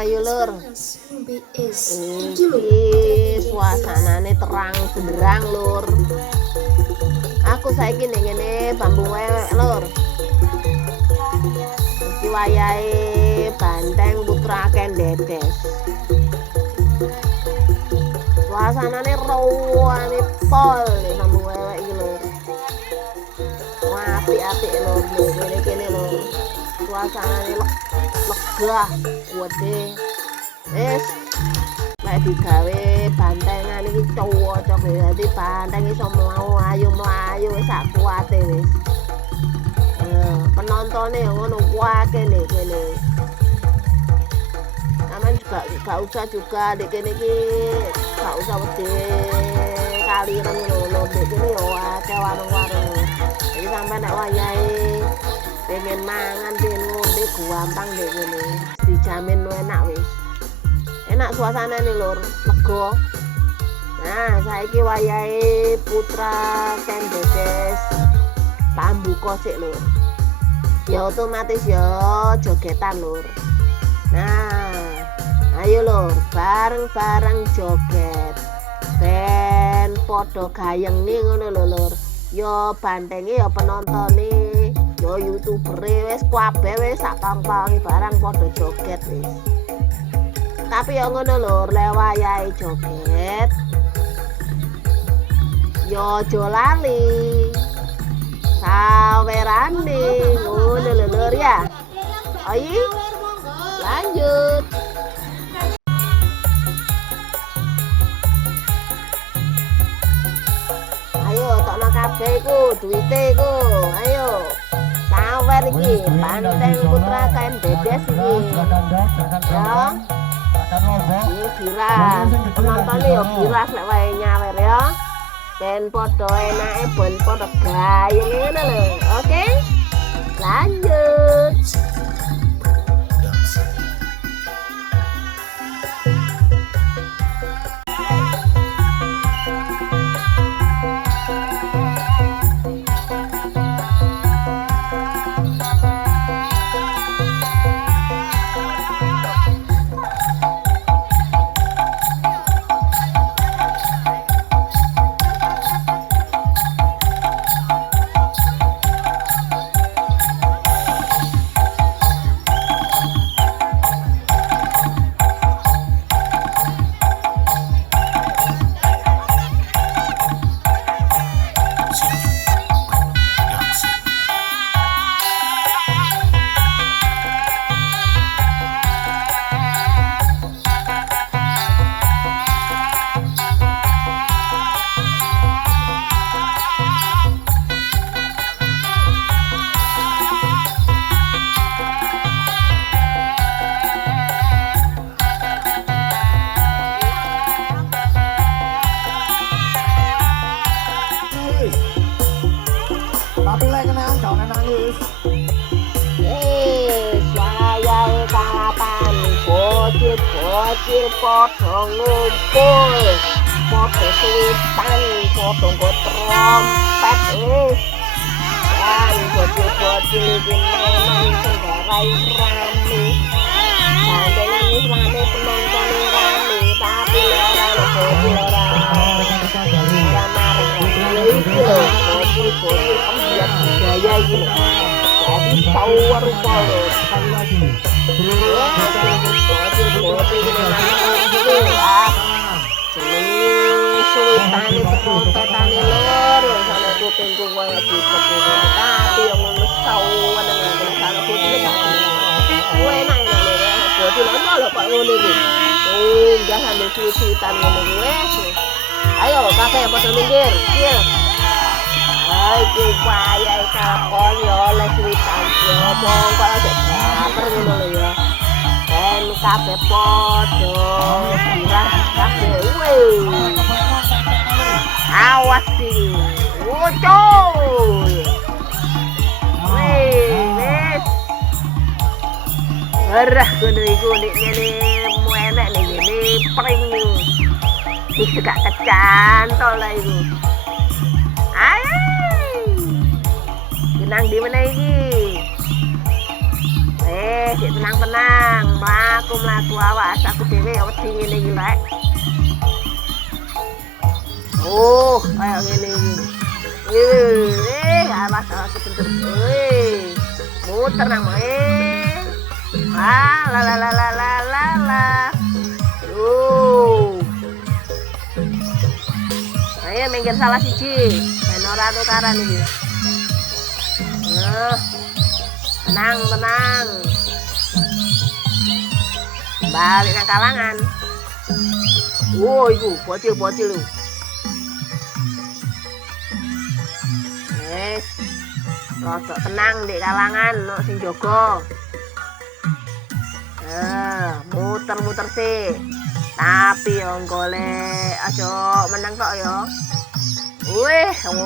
Ayo lur. Iki suasanane terang benderang lur. Aku saiki ning ngene Bambu Wewek lur. Iki wayahe Banteng Putra Kendedes. Suasanane rawane pol nih Bambu Wewek iki lur. Apik-apik lur kene lur. Suasanane lega kuwede. Wis lek digawe bantengan iki cocok ya. Dadi banteng iso mlayu wis sak kuwate wis. Penontonnya yang ngono akeh nih kene. Sampeyan juga gak usah juga di kene iki gak usah wedi kaliren ngono. Di kene yo akeh warung-warung. Jadi sampeyan nek wayahe pengen mangan pengen ngombe gampang di kene. Dijamin enak wis. Enak suasanane lur, lega. Nah, saiki wayahe Putra Kendedes pambuka sik lur. Ya otomatis ya jogetan lur. Nah, ayo lur, bareng-bareng joget. Ben padha gayengi ngono lho lur. Ya bantenge ya penontone, ya youtubere wis kabeh wis sak pang-pangi barang padha joget wis. Tapi ya ngono lur, lek wayahe joget ya aja lali sawerane ngono lho lur ya. Ayo lanjut. Ayo tokno kabeh iku duwite iku. Ayo sawer iki Banteng Putra Kendedes iki. Ya. Ini giras, penontonnya ya giras lek wae nyawer ya. Ben podo enake ben podo gayeng ngene lho. Oke? Lanjut. Tapi lek kenaan jangan nangis. Wayahe kalapan bocil-bocil padha ngumpul, padha suwitan, padha nggo trompet dan bocil-bocil iki memang senggarai rame. Bantengan wis rame, penonton rame, tapi ora ono bocil ora mareng. Iki lho bocil-bocil pembiak budaya iki lho. Jadi power power Sekali lagi. suwitane pekompetane lur sana kupingku koyo dipekene tapi yang ngono sawan nang sana putih gak kowe enak ya bocil ono lho kok ngono iki enggak sambil suwitan ngono wis ayo kabeh padha minggir kir iki wayahe kakon yo oleh suwitan yo mongko aja baper ngono lho ya ben kabeh padha girang kabeh awas iki wucul wis arah ngono iku nek ngene enek ning ngene pring iki gak kecantol lah iku ayo nang di mana iki sik tenang-tenang. Mlaku awas aku dhewe ya wedi ngene iki lek. Oh, kayak ngene iki. Awas sebentar. Muter nang la la la la la la la. Ayo minggir salah siji. Ben ora tukaran iki. Tenang. Balik nang kalangan. Iku bocil lho. Rodok tenang di kalangan, no sing jaga. Muter sih. Tapi yang golek aja menang tok ya.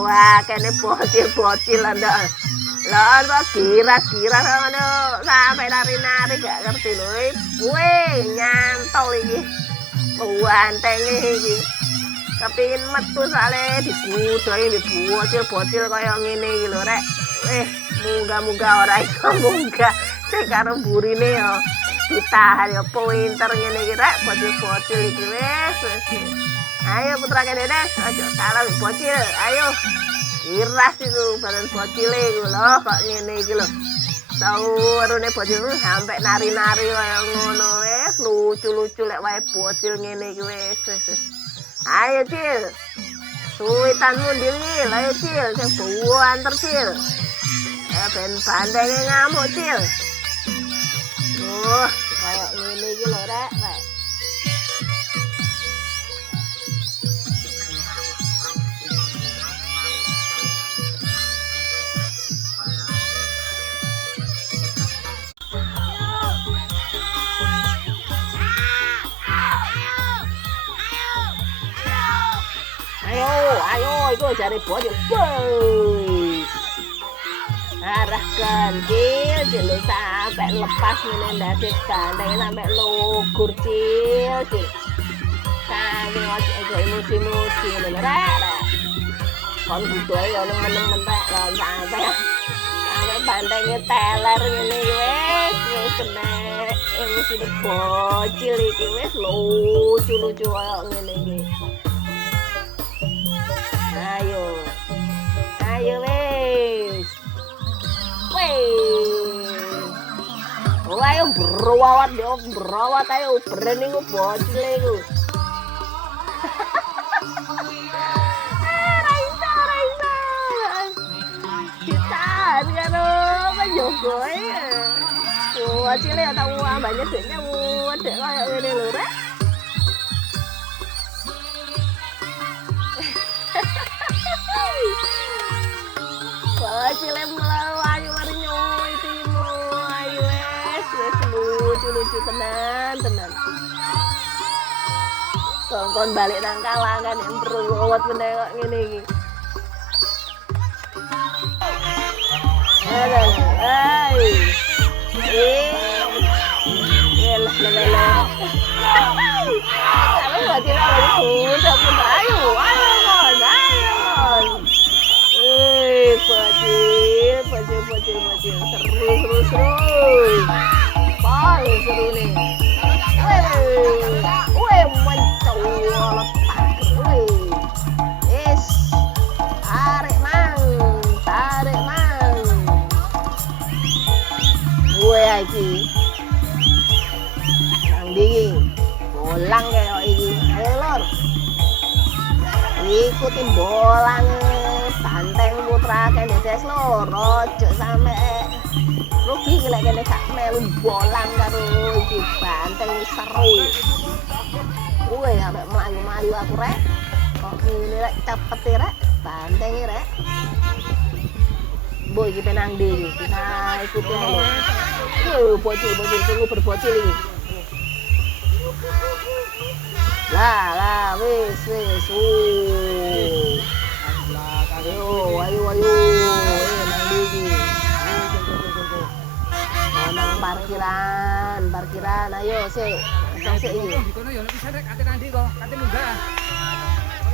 Wah kene bocil ndak. Lah kok kira ngono sampai nari-nari gak ngerti lho. Nyantol iki. Antenge iki. Kepingin metu sale digudoi bocil kaya ngene iki lho rek. Munggah ora iso munggah. Sing karo burine ya ditahan ya pinter ngene iki rek bocil iki wis. Ayo putra kene Des, aja kalah bocil. Ayo. Iras itu badan bocile iku lho kok ngene iki lho. Saurune bocil sampai nari-nari kaya ngono wis lucu-lucu lek wae bocil ngene iki wis. Ayo Cil. Suwitanmu ndil, ayo Cil, sing buanter Cil. Ben bandenge ngamuk Cil. Kayak ngene iki lho rek. Ayo, itu cari bocil. Arahkan Cil sampai lepas ini ndasik bandeng sampai lugur Cil. Kami aja emosi ini rek. Kon budaya ya nemen-nemen rek sampai bandengnya teler ngene wis kena emosi bocil iki wis lucu-lucu kaya ngene iki. Ayo wis. Ayo berawat ayo berani ku bocil iku. Raisa. Ditahan karo penjogo ya. Bocil ya tau ambane deknya wedek kaya ngene lho rek. Bocil melayu mari nyoy timo ayo wis lucu tenan. Kon balik nang kalangan yang beruwat meneh kok ngene iki. Lah. Kalau bocil udah ayo. Bocil seru. Paling seru nih. Mencolot pager. Tarik mang. Iki. Nang ndi bolang kayak iki. Ayo lor. Ikutin bolang. Banteng putra kene Des lho, rojo sampe rugi lek kene gak melu bolang karo iki banteng seru. Sampe mlayu-mlayu aku rek. Kok ngene rek cepet rek, banteng rek. Mbok iki penang ndi iki? Kita ikuti lho. Bocil tunggu berbocil iki. Lah wis. Ayo. Nang iki. Nang parkiran. Ayo sik. Sik iki. Dikono ya nek bisa rek kate nang ndi kok? Kate munggah.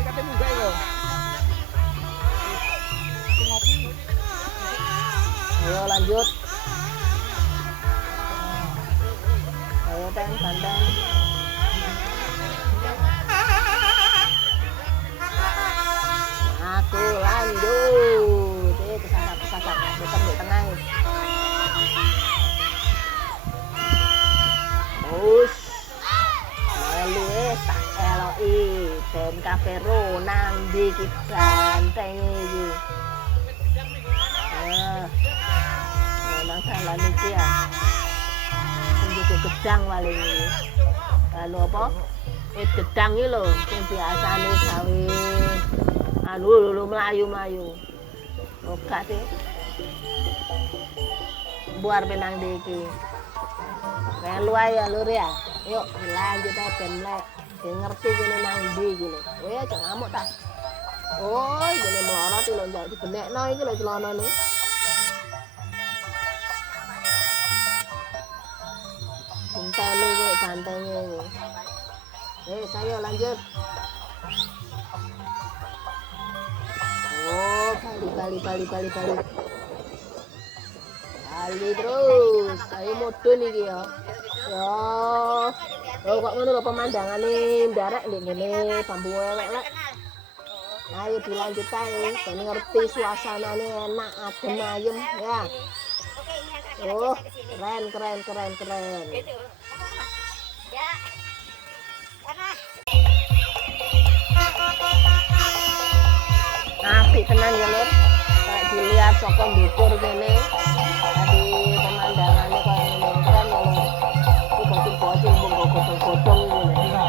Kate munggah iku. Ayo lanjut. banteng banteng. Aku lanjut. Kesasar muter di tengah. Terus melu tak eloki ben kafero nang ndi ki banteng iki. Nang dalan iki ya. Sing gedang paling iki. Anu apa? Gedang iki lho sing biasane gawe anu lho mlayu-mlayu. Oga sih. Buar benang iki. Melu ae lur ya. Yuk lanjut ae ben lek ngerti kene nang ndi iki lho. Kowe aja ngamuk ta. Oh, jane melorot lho njak dibenekno iki lho celanane. Entene kok bantenge iki. Saya lanjut. Oh, bali. Bali terus. Ayo mudhun iki ya. Ya. Oh, kok ngono lho pemandangane ndarek ndek ngene bambu ewek lek. Ayo dilanjut ae, ben ngerti suasanane enak, adem ayem ya. Oh, keren. Apik tenan ya lur. Kayak dilihat saka ndukur kene. Tadi pemandangannya kayak ngene keren ya lur. Iki bocil-bocil mbok godhong-godhong iki lho.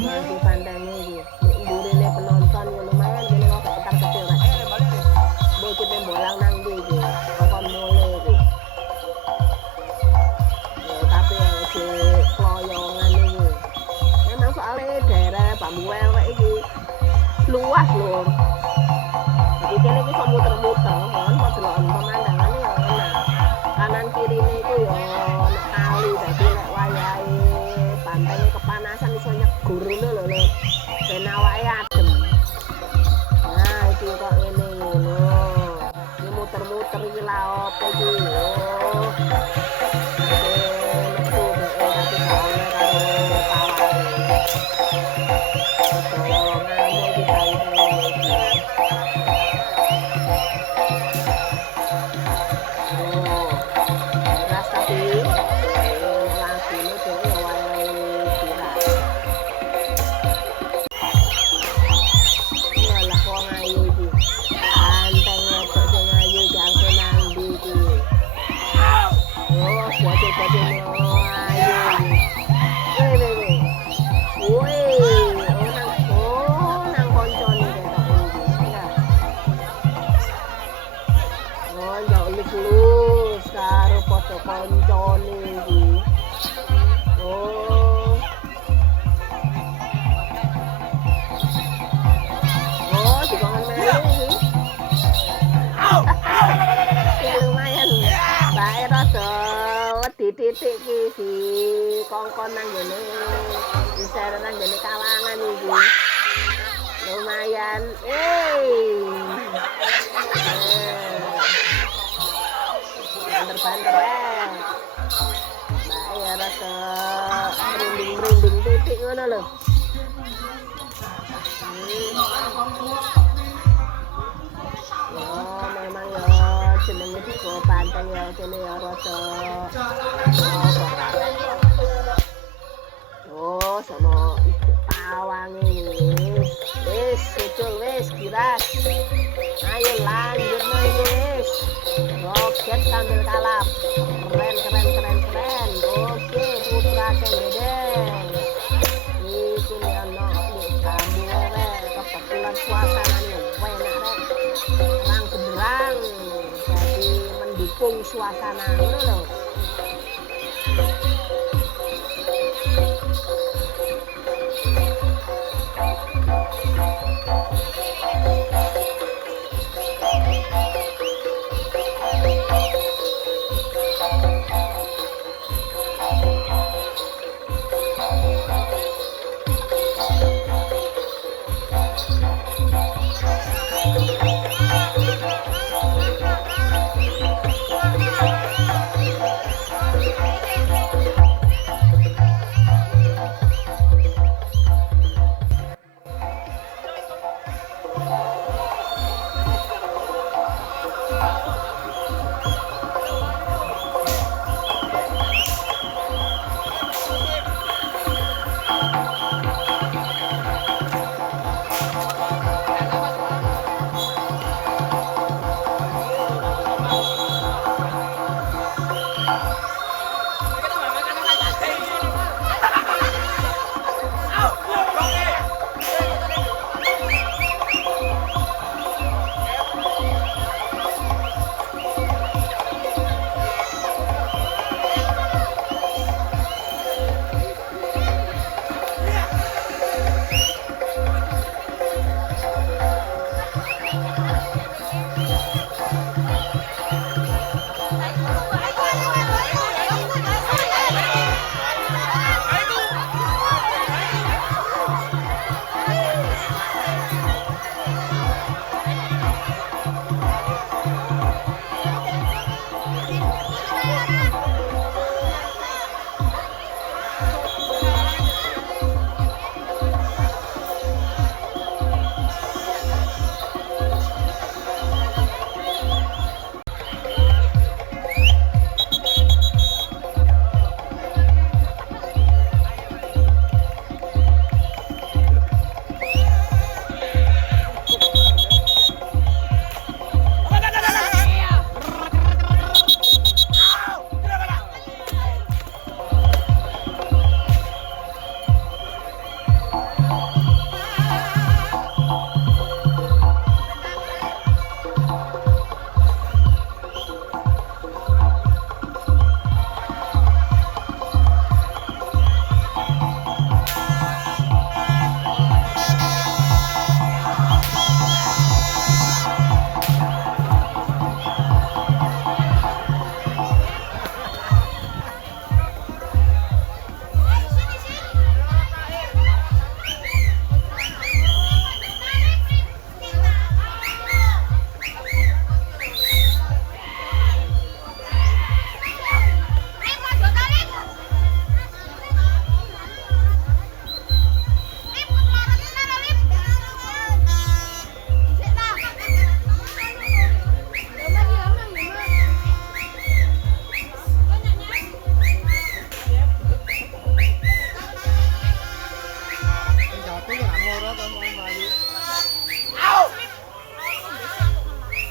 Nanti pandangnya iki. Mburine penonton ya lumayan kene kok ketar kecil rek. Mbok kita bolang nang ndi iki. Kon mule iki. Tapi kloyongan ini memang soalnya daerah bambu ewek ini luas lho. Jadi kene iki iso muter-muter kan kok delok pemandangannya ya enak. Kanan kirine iku ya nek kali dadi nek wayahe pantainya kepanasan iso nyegur ngono lho. Ben awake adem. Nah, iki kok ngene lho. Iki muter-muter iki lha opo iki. Koncone iki. Oh. Oh, dikongen melu iki. Ya lumayan. Bae rada wedi titik iki di kongkon nang ngene. Disere nang ngene kawangan iki. Lumayan. Banter-banter Mbak ya rasa merinding titik ngono lho. Ya memang ya jenenge juga pantai ya kene ya rada. Oh sama pawange wis sudul wis giras. Ayo lanjut wis. Roket sambil kalap. Keren. Oke, putra kendeng. Iki ono di bambu ewek. Kebetulan suasananya enak rek. Terang benderang. Jadi mendukung suasana ngono lho.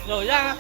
Rồi ra.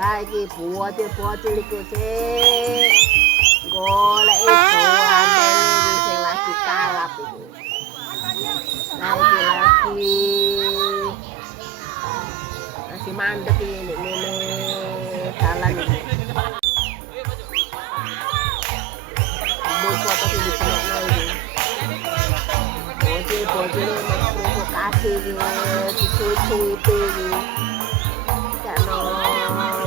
Lagi buat iku sih golek sowan iki sing lagi kalap iki. Lagi mandek ini dalan iki. Bocor apa sing dipenokno iki. Bocor provokasi iki, dicuci iki. Kano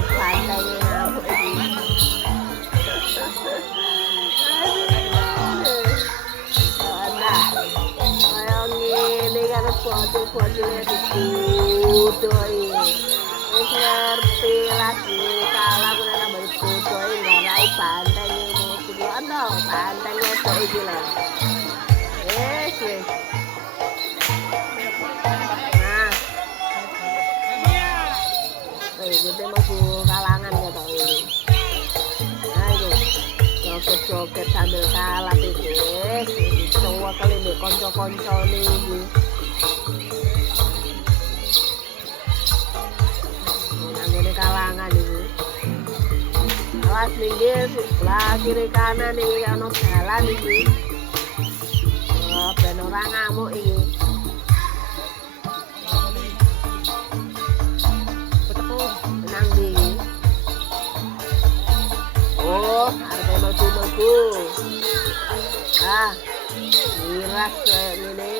pantai ngamuk iki. Bocor-bocornya dibudoi wis ngerti lagi kalau aku nambah bocor ngarai banteng ini iso banteng wedok iki lho. Wis. Nah, kita mau kalangan ya Pak ini. Nah itu joget-joget sambil kalap itu. Coba kali nih konco-konco nih. Ini kalangan ini. Awas minggir, sebelah kiri kanan ini ono jalan ini. Oh, ben orang ngamuk ini. Tenang di. Oh, harga maju-maju. Ah, miras kayak gini.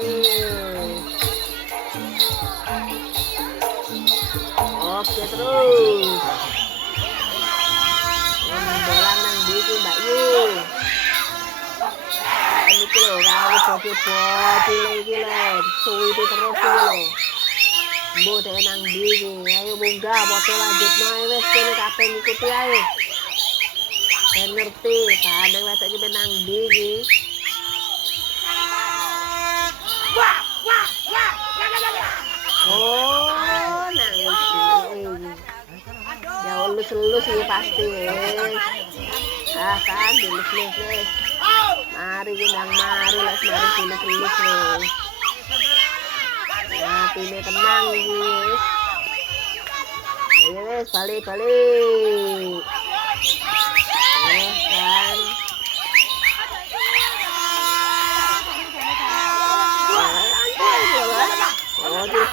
Oke terus. Bolang nang di Mbak Yu. Ini tuh loh, kalau bocil-bocil ini loh, suwi itu terus loh. Mbok dhewe nang ndi iki? Ayo munggah foto lanjutno wis kene kabeh ngikuti ae. Ben ngerti bandeng wedok iki nang ndi iki. Oh, nang iki. Ya lulus-lulus iki pasti. Ah, kan dilus-lulus wis. Mari ki nang mari les mari dilus-lulus wis. Nah, pilih tenang guys. Ayo guys, balik. Kan.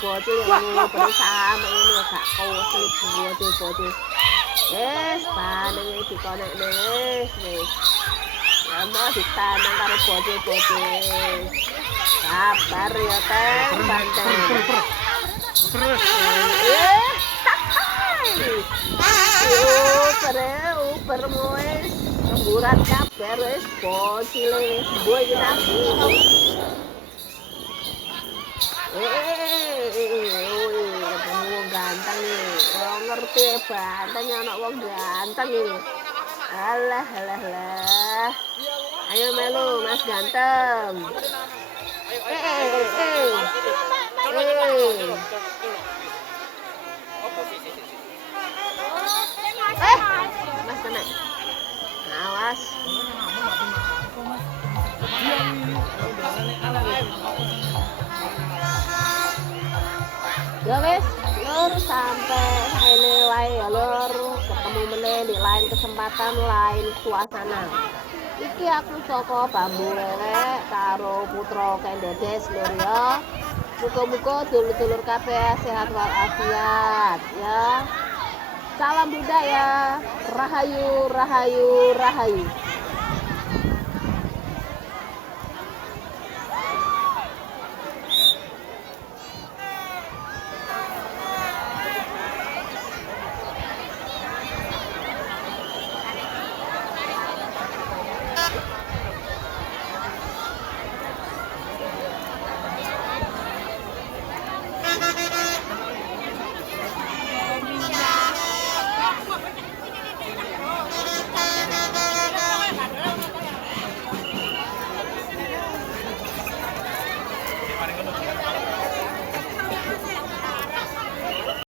Bocil yang bersama ini gak kau selip bocil. Yes, pandang ini dikonek wis. Ya mau ditanang karo bocil. Sabar ya teh, banteng. Uber moe remburan kabar wis bocil boy iki nasi. Wong ganteng iki. Ora ngerti banteng ana wong ganteng iki. Alah. Ayo melu Mas ganteng. Mas tenang. Awas. Ya wes, lur sampai ini wae ya lur, ketemu meneh di lain kesempatan, lain suasana. Iki aku Soko Bambu Lelek karo putra Kendedes lur ya. Muga-muga dulur-dulur kabeh sehat walafiat ya. Salam budaya. Rahayu.